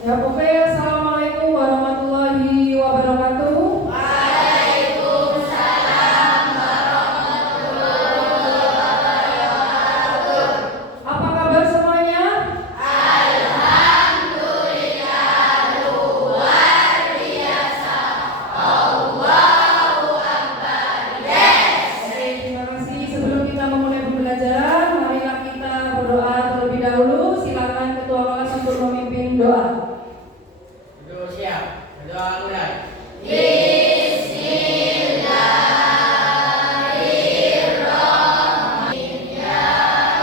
Ya, oke. Assalamualaikum warahmatullahi wabarakatuh. Waalaikumsalam warahmatullahi wabarakatuh. Apa kabar semuanya? Alhamdulillah luar biasa. Allahu Akbar. Yes. Oke, terima kasih. Sebelum kita memulai pembelajaran, marilah kita berdoa terlebih dahulu. Silakan Ketua Kelas untuk memimpin doa. Siap, berdoa mulai. Bismillahirrahmanirrahim. Ya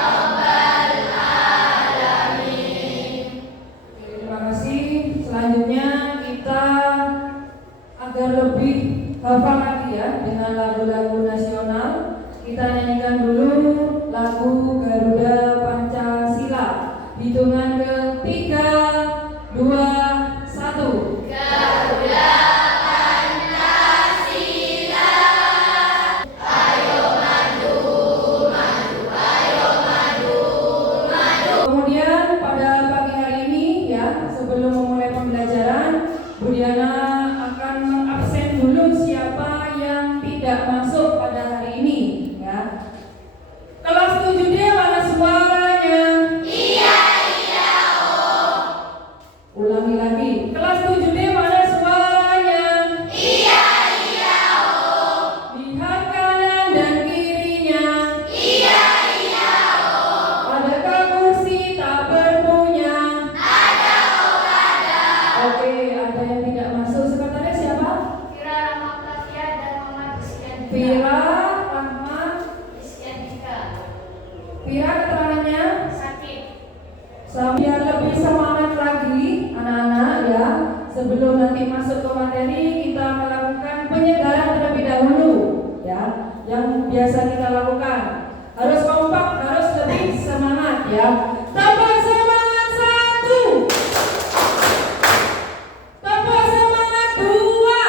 Rabbal Alamin. Oke, terima kasih. Selanjutnya kita agar lebih hafal lagi ya dengan lagu-lagu nasional. Kita nyanyikan dulu lagu Garuda Pancasila. Hitungan ketiga, 2, 1. Garuda Pancasila. Ayo maju, maju, ayo maju, maju. Kemudian pada pagi hari ini ya, sebelum memulai pembelajaran, Bu Diana akan mengabsen dulu siapa yang tidak masuk pada hari ini ya. Kelas 7D mana suaranya? Iya, iya, oh. Ulangi lagi. Kelas 7D mana suaranya? Iya, iya, oh. Lihat kanan dan kirinya. Iya, iya, oh. Adakah kursi tak berpunya? Ada, oh, ada. Oke, ada yang tidak masuk. Sekretaris siapa? Kira Rahma Pratia dan Muhammad Rizkyandika. Vira, Rahmat, Rizkyandika. Vira keterangannya? Sakit. Biar lebih semangat lagi anak-anak ya. Sebelum nanti masuk ke materi, kita melakukan penyegaran terlebih dahulu ya. Yang biasa kita lakukan. Harus kompak, harus lebih semangat ya. Tambah semangat 1. Tambah semangat 2.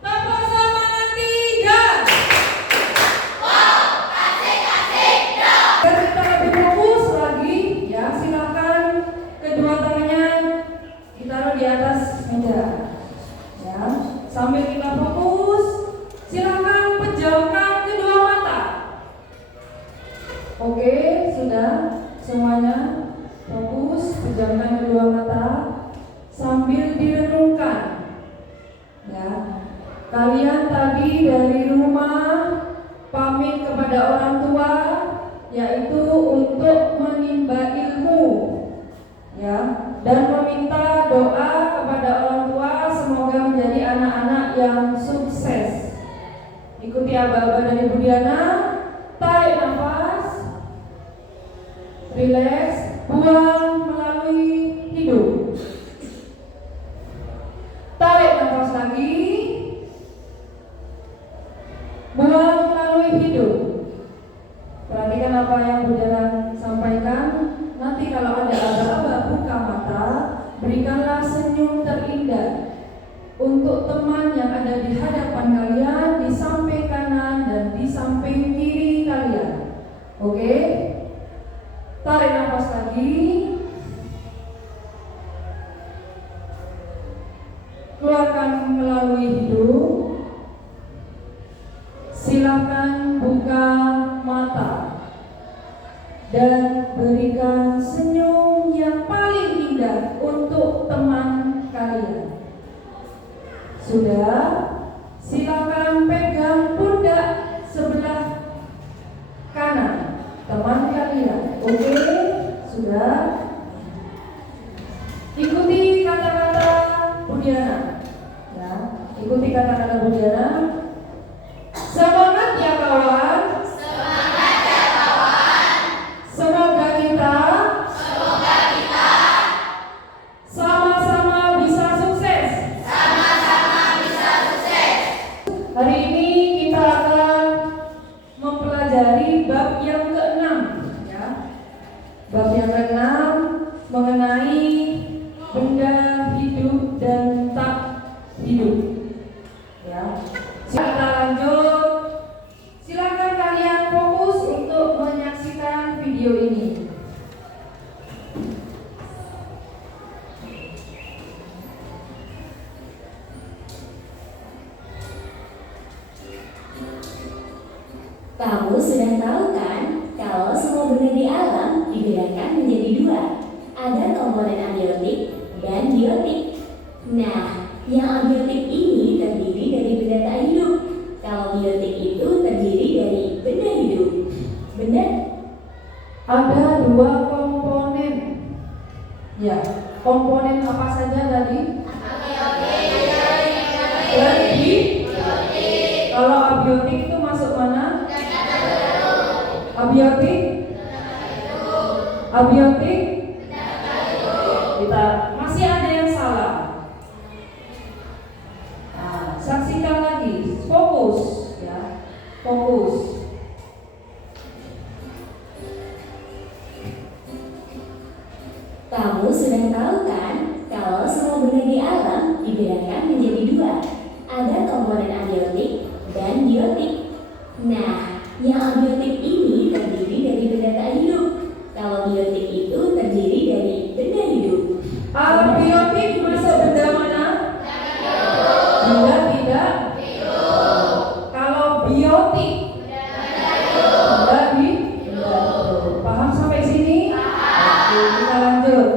Tambah semangat 3. Dan kita lebih fokus lagi ya, silakan kedua tangannya ditaruh di atas meja ya. Sambil kita fokus, silakan pejamkan kedua mata. Oke, sudah semuanya fokus, pejamkan kedua mata sambil direnungkan ya. Kalian tadi dari rumah pamit kepada orang tua, yaitu untuk menimba ilmu ya, dan meminta doa kepada orang tua semoga menjadi anak-anak yang sukses. Ikuti aba-aba dari Bu Diana. Tarik nafas, rileks, buang melalui hidung. Tarik nafas lagi, buang melalui hidung. Perhatikan apa yang Bu Diana sampaikan. Nanti kalau ada aba-aba, buka mata, berikanlah senyum terindah untuk teman yang ada di hadapan kalian, di samping kanan dan di samping kiri kalian. Oke? Tarik nafas lagi, keluarkan melalui hidung. Silakan buka mata dan berikan senyum yang paling indah untuk teman kalian. Sudah? Silakan pegang pundak sebelah kanan teman kalian. Oke? Sudah? Ikuti kata-kata Bu Diana. Ya, ikuti kata-kata Bu Diana. Semangat ya kawan. Semangat ya kawan. Semoga kita sama-sama bisa sukses. Sama-sama bisa sukses. Hari ini kita akan mempelajari bab yang ke-6 ya. Bab yang ke-6 Kamu sudah tahu kan kalau semua benda di alam dibedakan menjadi dua. Ada komponen abiotik dan biotik. Nah, yang abiotik ini terdiri dari benda tak hidup. Kalau biotik itu terdiri dari benda hidup. Benar? Ada dua komponen. Ya, komponen apa saja tadi? Berarti kalau abiotik itu masuk mana? Abiotik? Abiotik? Kita masih ada yang salah. Nah, saksikan lagi, fokus ya, fokus. Kamu sudah tahu kan kalau semua benda di alam dibedakan menjadi dua. Ada komponen abiotik dan biotik. Nah, yang abiotik ini terdiri dari benda tak hidup. Kalau biotik itu terdiri dari benda hidup. Abiotik masuk benda mana? Benda tidak hidup. Kalau biotik benda hidup. Paham sampai sini? Oke, kita lanjut.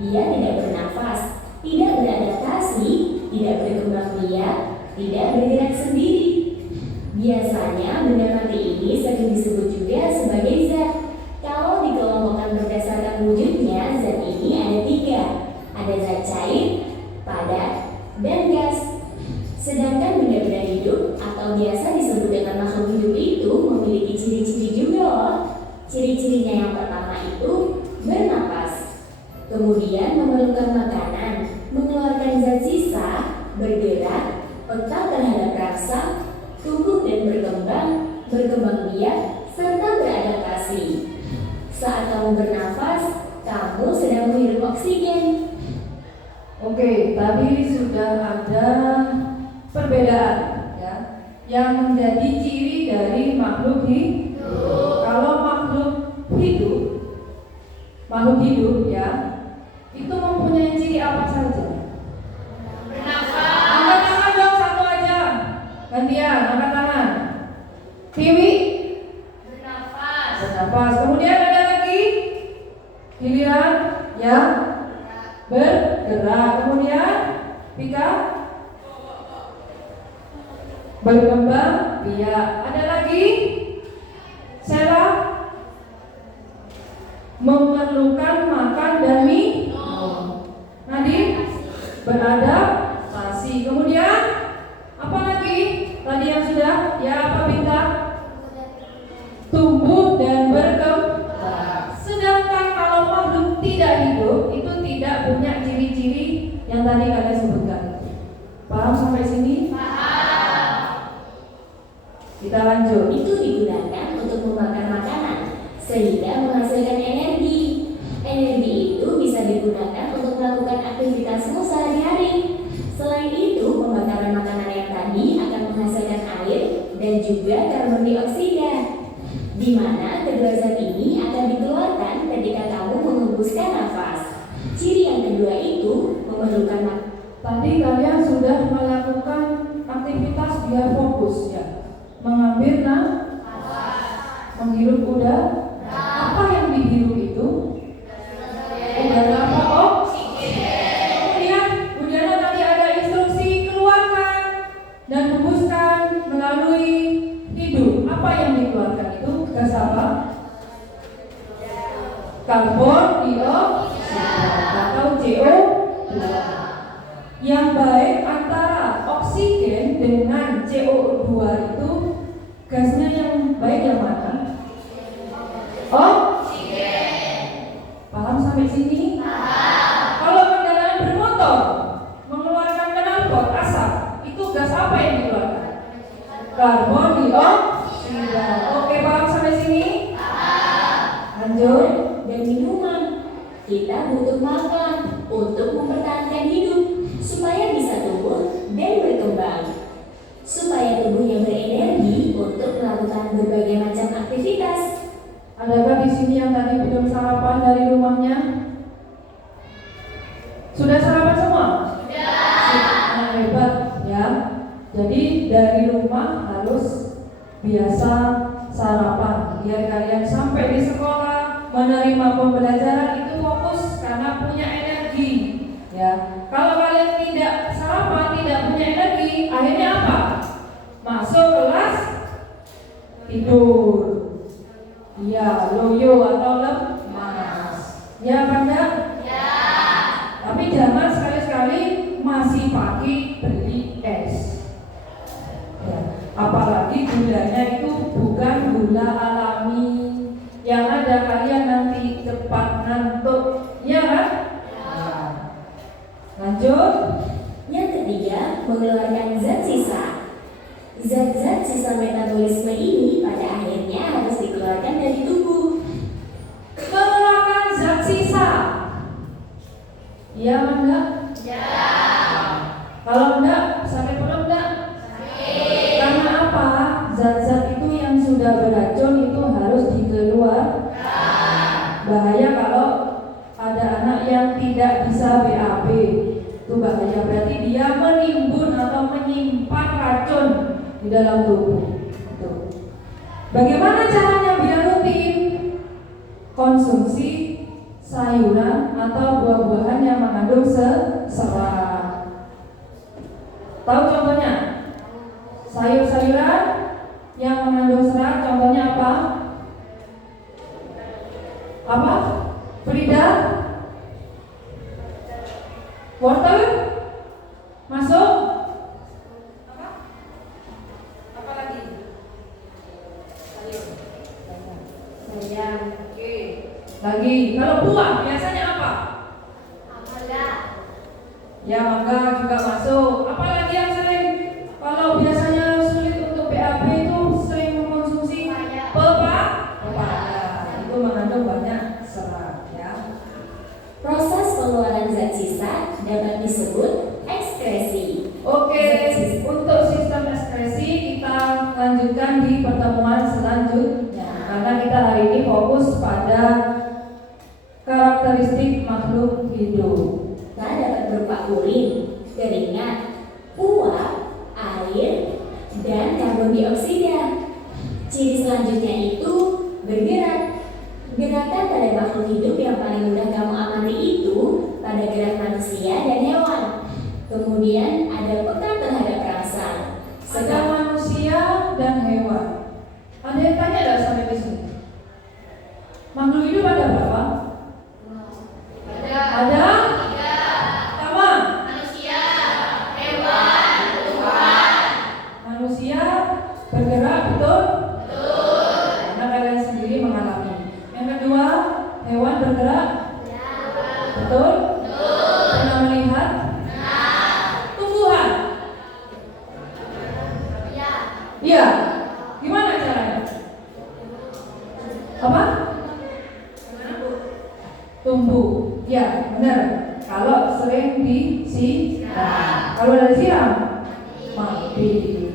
Dia tidak bernafas, tidak beradaptasi, tidak berkembang biak, tidak bergerak sendiri. Biasanya benda mati ini sering disebut juga sebagai zat. Kalau dikelompokkan berdasarkan wujudnya, zat ini ada tiga. Ada zat cair, padat, dan gas. Sedangkan benda-benda hidup atau biasa disebut dengan makhluk hidup itu memiliki ciri-ciri juga loh. Ciri-cirinya yang pertama itu bernapas, kemudian memerlukan makanan, mengeluarkan zat sisa, bergerak, peka terhadap rasa, tumbuh dan berkembang biak, serta beradaptasi. Saat kamu bernafas, kamu sedang menghirup oksigen. Oke, tadi sudah ada perbedaan ya, yang menjadi ciri dari makhluk hidup. Kalau makhluk hidup ya, itu mempunyai ciri apa saja? Angkat tangan dong, satu aja. Gantian, angkat tangan. Kiwi bernafas. Kemudian ada lagi giliran yang bergerak. Kemudian Pika berkembang biak. Ada lagi Sela memerlukan makan dan minum. Nadine beradaptasi. Kemudian apa lagi? Tadi yang sudah ya, apa Bintang? Tumbuh dan berkembang. Sedangkan kalau makhluk tidak hidup itu tidak punya ciri-ciri yang tadi kalian sebutkan. Paham sampai sini? Kita lanjut. Itu digunakan untuk membakar makanan sehingga menghasilkan energi. Energi itu bisa digunakan untuk melakukan aktivitasmu sehari-hari. Selain itu, pembakaran makanan yang tadi akan menghasilkan air dan juga karbon dioksida, di mana kedua zat ini akan dikeluarkan ketika kamu menghembuskan nafas. Ciri yang kedua itu memerlukan Tadi kalian sudah melakukan aktivitas biar fokus ya. Mengambil nafas, menghirup udara. Apa yang dihirup itu? Udara apa? Oksigen. Kemudian udara tadi ada instruksi keluarkan dan hembuskan melalui hidung. Apa yang dikeluarkan itu? Gas apa? Karbon dioksida atau CO2. Yang baik antara oksigen dengan CO2 itu gasnya yang baik yang mana? Oksigen. Paham sampai sini? Kalau kendaraan bermotor mengeluarkan knalpot asap, itu gas apa yang dikeluarkan? Karbon dioksida. Oke, paham sampai sini? Lanjut. dan minuman. Kita butuh makan untuk mempertahankan hidup supaya bisa tumbuh dan berkembang. Supaya tubuhnya berenergi untuk melakukan berbagai macam aktivitas. Adakah di sini yang tadi belum sarapan dari rumahnya? Sudah sarapan semua? Sudah. Hebat ya. Jadi dari rumah harus biasa sarapan. Biar kalian sampai di sekolah menerima pembelajaran itu fokus karena punya energi. Ya, kalau kalian tidak sarapan, tidak punya energi, akhirnya apa? Masuk kelas tidur. Ya, loyo atau lemas. Ya, Banda? Ya. Tapi jangan sekali-sekali masih pagi beli es. Ya, apalagi gulanya itu bukan gula alami. Yang ada kalian nanti cepat ngantuk. Ya kan? Ya. Lanjut. Yang ketiga, mengeluarkan zat sisa. Zat-zat sisa metabolisme ini pada akhirnya harus dikeluarkan dari tubuh. Mengeluarkan zat sisa. Iya enggak? Ya. Kalau enggak, sakit perut enggak? Sakit. Karena apa? Zat-zat itu yang sudah beracun itu harus dikeluarkan. Bahaya kalau ada anak yang tidak bisa BAB. Itu bahaya, berarti dia menimbun atau menyimpan racun di dalam tubuh. Tuh. Bagaimana caranya biar rutin? Konsumsi sayuran atau buah-buahan yang mengandung serat. Tahu contohnya? Sayur-sayuran yang mengandung serat, contohnya apa? Apa? Frida? Wortel? Masuk? Apa? Apa lagi? Sayur. Sayang. Oke. Lagi. Kalau buah biasanya apa? Mangga. Ya, mangga juga masuk. Apalagi yang sering kalau biasanya sulit untuk BAB itu sering mengkonsumsi pepaya. Itu mengandung banyak serat ya. Proses pengeluaran zat sisa dapat disebut ekskresi. Oke, untuk sistem ekskresi kita lanjutkan di pertemuan selanjutnya. Karena kita hari ini fokus pada karakteristik makhluk hidup. Nah, dapat berupa urin, keringat, uap, air, dan karbon dioksida. Ciri selanjutnya itu bergerak. Gerakan pada makhluk hidup yang paling mudah kamu amati itu pada gerak manusia dan hewan. Kemudian ada peka terhadap rangsang. Ada manusia dan hewan. Ada yang tanya tidak sampai di sini? Makhluk hidup ada berapa? Ada? Pertama, Manusia, hewan, tumbuhan. manusia bergerak, betul? Karena kalian sendiri mengalami. Yang kedua, hewan bergerak, betul? Pernah melihat? Tumbuhan? Ya. Iya. Gimana caranya? Apa? Tumbuh. Ya, benar. Kalau sering disiram. Kalau dari siram, mati.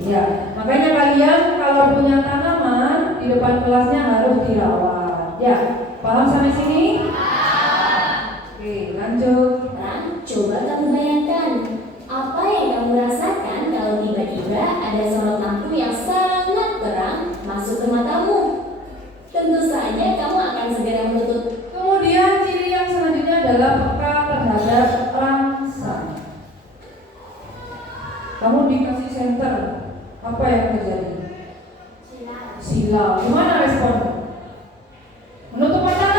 Ya, makanya kalian kalau punya tanaman di depan kelasnya harus dirawat. Ya, paham sampai sini? Oke, lanjut. Sekarang coba kamu bayangkan apa yang kamu rasakan kalau tiba-tiba ada sorot lampu yang sangat terang masuk ke matamu. Tentu saja kamu akan segera menutup. Kemudian ciri yang selanjutnya adalah peka terhadap rangsang. Kamu dikasih senter, apa yang terjadi? Silau. Gimana respon? Menutup mata?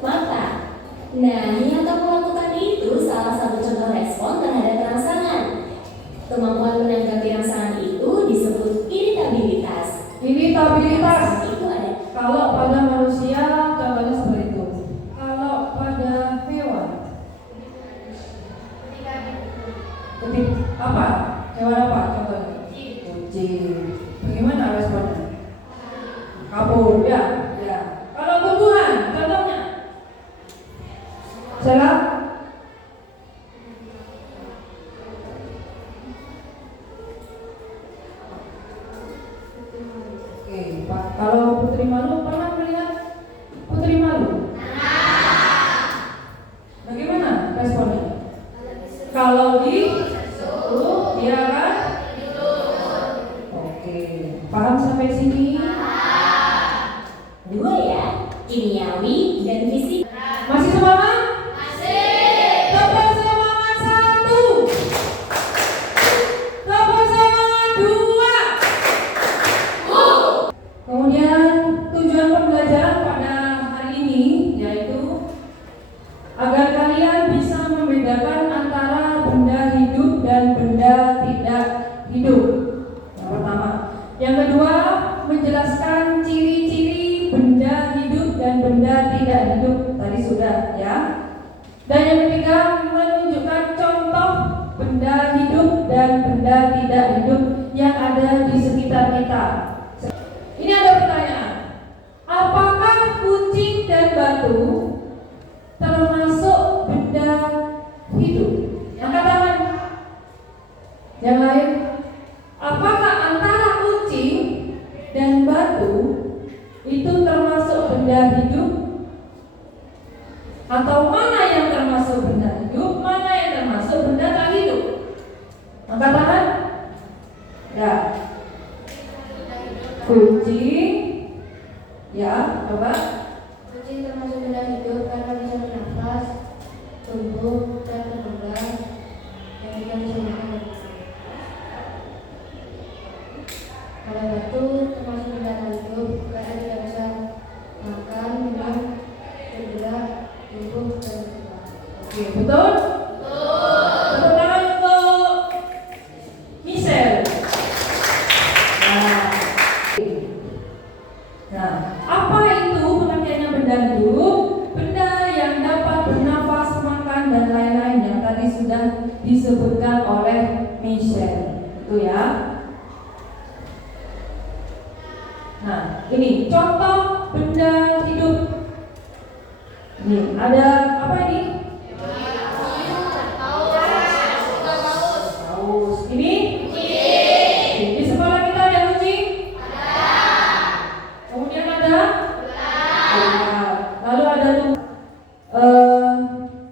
Mata. Nah, yang kamu lakukan itu salah satu contoh respon terhadap rangsangan. Kemampuan menanggapi rangsangan itu disebut iritabilitas. Iritabilitas. Rangsangan itu ada. Kalau pada manusia contohnya seperti itu. Kalau pada hewan, ketik apa? Hewan apa contohnya? Kucing. Bagaimana responnya? Kabur, ya. Ya. Kalau tumbuhan, contohnya? Salah? Oke, Pak. Kalau putri malu pernah melihat putri malu? Bagaimana responnya? Kalau di dia kan Dua ya, kimiawi dan fisika. Masih semangat? Masih. Tepuk semangat 1. Tepuk semangat 2. Kemudian tujuan pembelajaran pada hari ini yaitu agar kalian bisa membedakan antara benda hidup dan benda tidak hidup. Yang pertama. Yang kedua, menjelaskan ciri-ciri benda hidup dan benda tidak hidup. Tadi sudah ya. Dan yang ketiga, menunjukkan contoh benda hidup dan benda tidak hidup yang ada di sekitar kita. Ini ada pertanyaan. Apakah kucing dan batu termasuk benda hidup? Angkat tangan. Yang lain. Apakah antara kucing dan batu itu termasuk benda hidup? Atau mana yang termasuk benda hidup, mana yang termasuk benda tak hidup? Angkat tangan. Ya. Kucing. Ya, coba. Kucing termasuk benda hidup karena bisa bernafas, tumbuh, dan berkembang, dan juga bisa makan. Kalau batu termasuk benda hidup karena tidak bisa makan, minum, bergerak, tumbuh, dan berkembang. Oke, betul? Tepuk tangan untuk Michelle. Nah, apa itu pengertiannya benda hidup? Benda yang dapat bernafas, makan, dan lain-lain yang tadi sudah disebutkan oleh Michelle. Itu ya. Nah, ini contoh benda hidup. Ini ada apa ini? Paus. Ini? Di sekolah kita ada kucing? Kemudian ada? Lalu ada tuh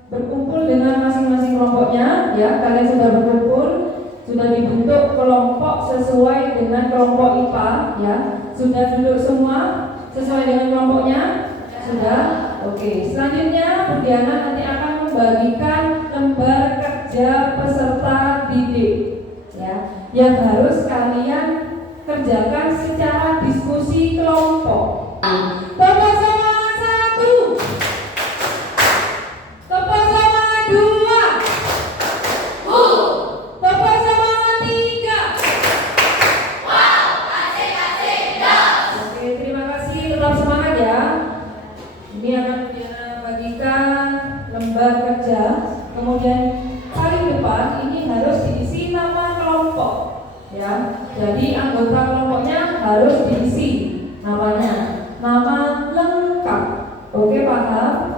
berkumpul dengan masing-masing kelompoknya. Ya, kalian sudah berkumpul, sudah dibentuk kelompok sesuai dengan kelompok IPA. Ya, sudah duduk semua sesuai dengan kelompoknya? Sudah? Oke. Selanjutnya Bu Diana nanti akan membagikan lembar kerja peserta didik. Ya, yang harus kalian kerjakan secara diskusi kelompok. Tepuk semangat 1. Tepuk semangat 2. Tepuk semangat 3. Oke, terima kasih. Tetap semangat ya. Ini akan Diana bagikan lembar kerja. Kemudian paling depan ini harus diisi nama kelompok. Ya, jadi anggota kelompoknya harus diisi namanya, nama lengkap. Oke, paham?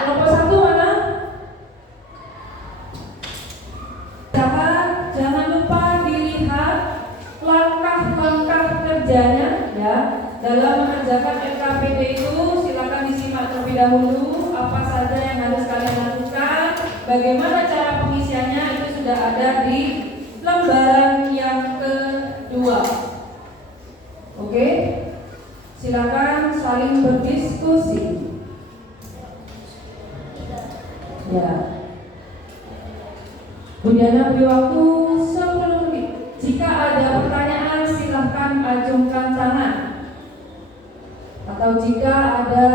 Kelompok 1 mana? Jangan lupa dilihat langkah-langkah kerjanya ya. Dalam mengerjakan LKPD itu silakan disimak terlebih dahulu apa saja yang harus kalian lakukan, bagaimana cara pengisiannya itu sudah ada di lembaran yang kedua. Oke, silakan saling berdiskusi. Ya, Bu Diana beri waktu 10 menit. Jika ada pertanyaan silahkan acungkan tangan. Atau jika ada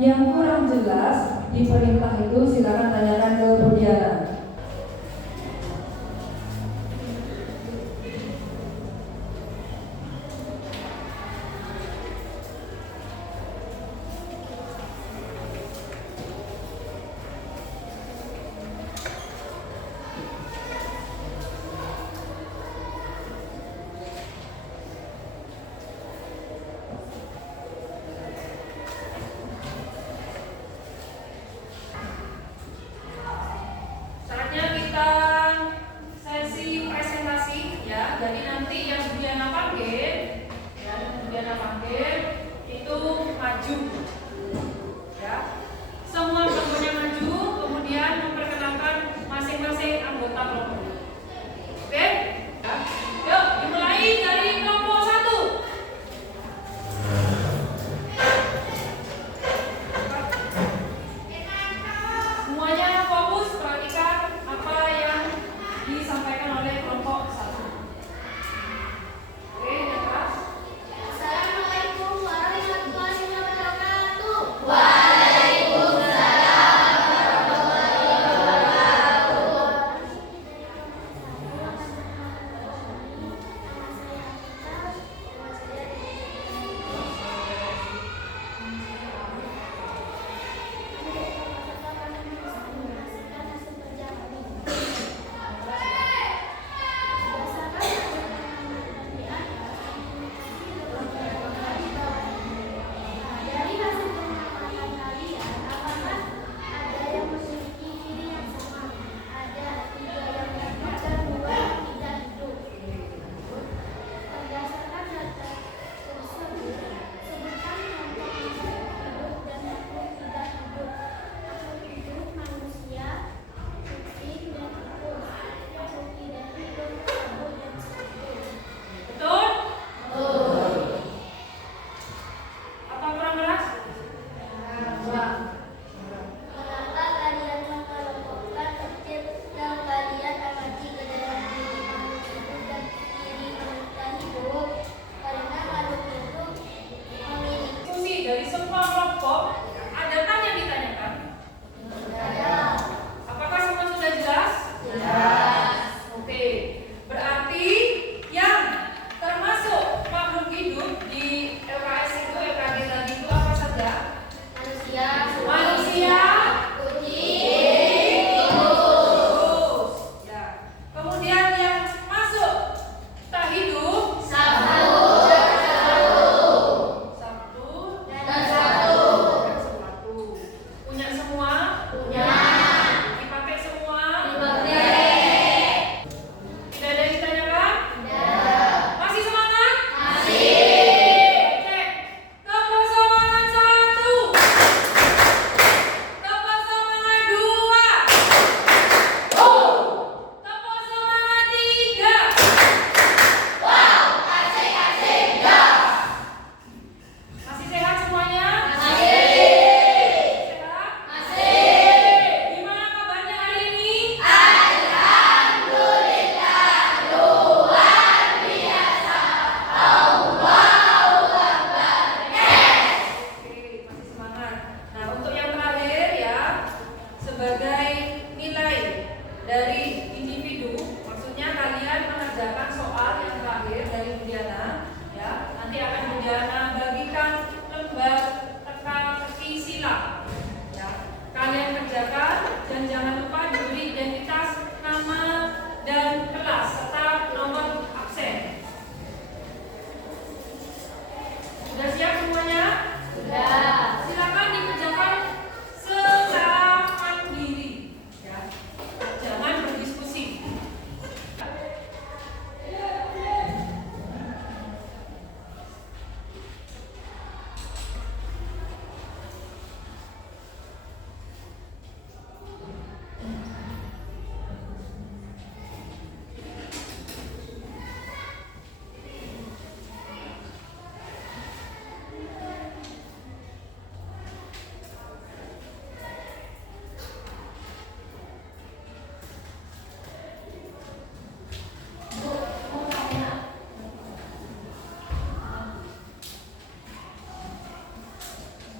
yang kurang jelas di perintah itu silakan tanyakan ke Bu Diana. Saatnya kita sesi presentasi ya. Jadi nanti yang Bu Diana panggil itu maju ya. Semua kelompoknya maju, kemudian memperkenalkan masing-masing anggota kelompok. Oke? Ya. Yuk, dimulai dari kelompok 1.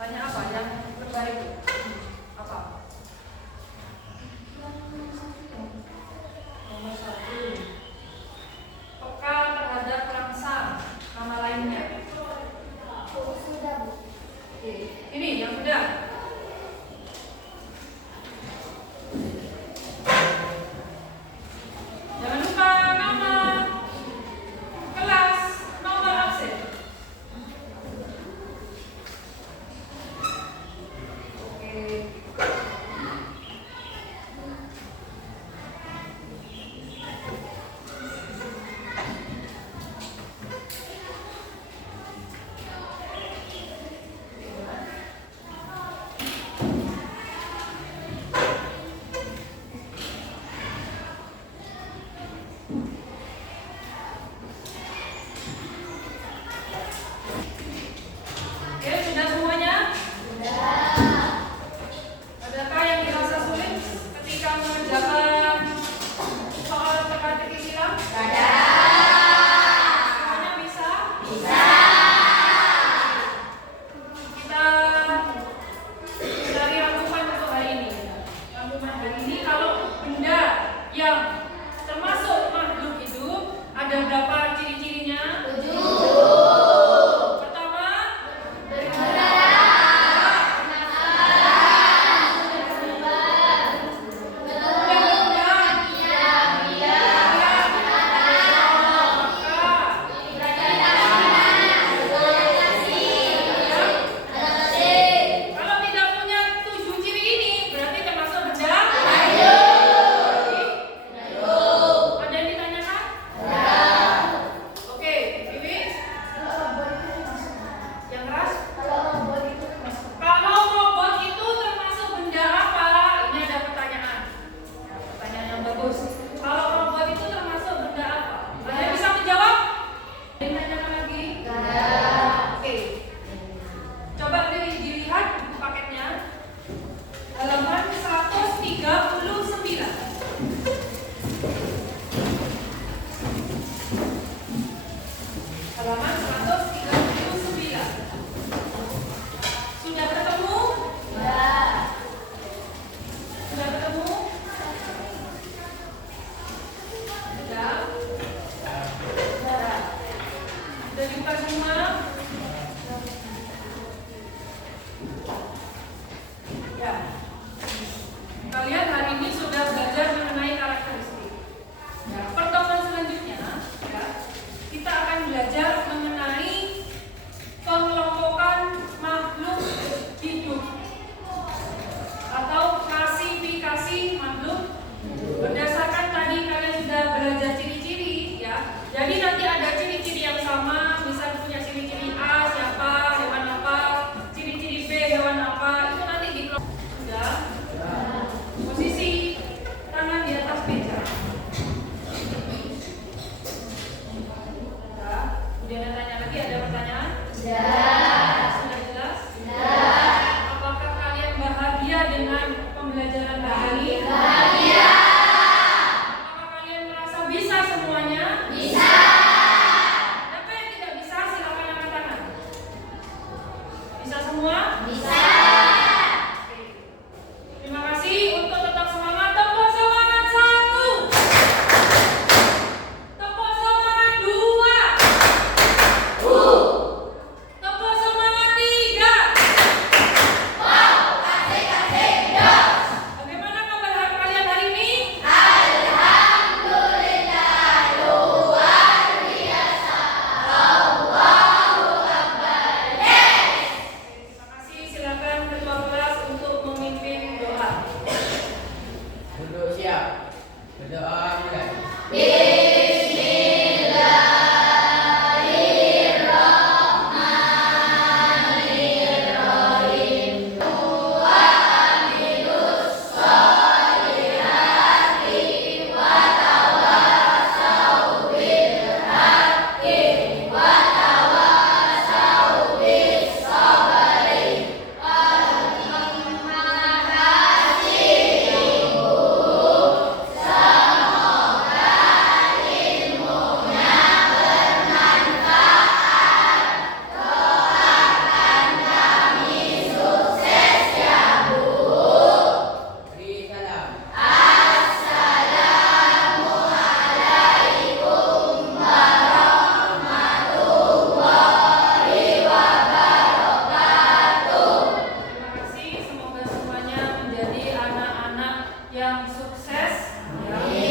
Tanya apa yang terbaik? Apa? Nomor 1. Peka terhadap rangsang. Nama lainnya. Sudah, Bu. Oke. Ini yang sudah. Jangan lupa nama kelas, nomor absen. Oke. Oke, sudah semuanya? Adakah yang dirasa sulit ketika mengerjakan soal teka-teki silang? Semuanya bisa? Kita cari rangkuman untuk hari ini. Rangkuman hari ini kalau benda yang termasuk makhluk hidup ada berapa ciri-cirinya? 7. Pertama, kalau tidak punya 7 ciri ini berarti termasuk benda. Ada yang ditanyakan? Oke, Wiwi, yang keras. Kalau robot itu termasuk benda apa? Ini ada pertanyaan. Pertanyaan yang bagus. Kalau robot itu termasuk benda apa? Ada yang bisa menjawab? Ada yang ditanyakan lagi? Oke. Coba dilihat buku paketnya. Halaman 139. Halaman 139. Sudah ketemu? Sudah ketemu? Sudah? Sudah dibuka semua? Ya. Kalian hari ini sudah belajar mengenai karakteristik. Ya, pertemuan selanjutnya ya, kita akan belajar mengenai pengelompokan makhluk hidup atau klasifikasi makhluk berdasarkan tadi kalian sudah belajar ciri-ciri ya. Jadi nanti ada ciri-ciri yang sama, misal punya ciri-ciri A siapa, hewan apa, ciri-ciri B hewan apa, itu nanti di kelompok. Sudah? Posisi tangan di atas meja. Sudah? Kemudian tanya lagi, ada pertanyaan? Sudah jelas? Apakah kalian bahagia dengan pembelajaran hari ini? Apakah kalian merasa bisa semuanya? Siapa yang tidak bisa silakan angkat tangan. Bisa semua? Oke. Terima kasih untuk tetap semangat. Tepuk semangat 1. Tepuk semangat 2. Tepuk semangat 3. Bagaimana kabar kalian hari ini? Terima kasih. Silakan sukses.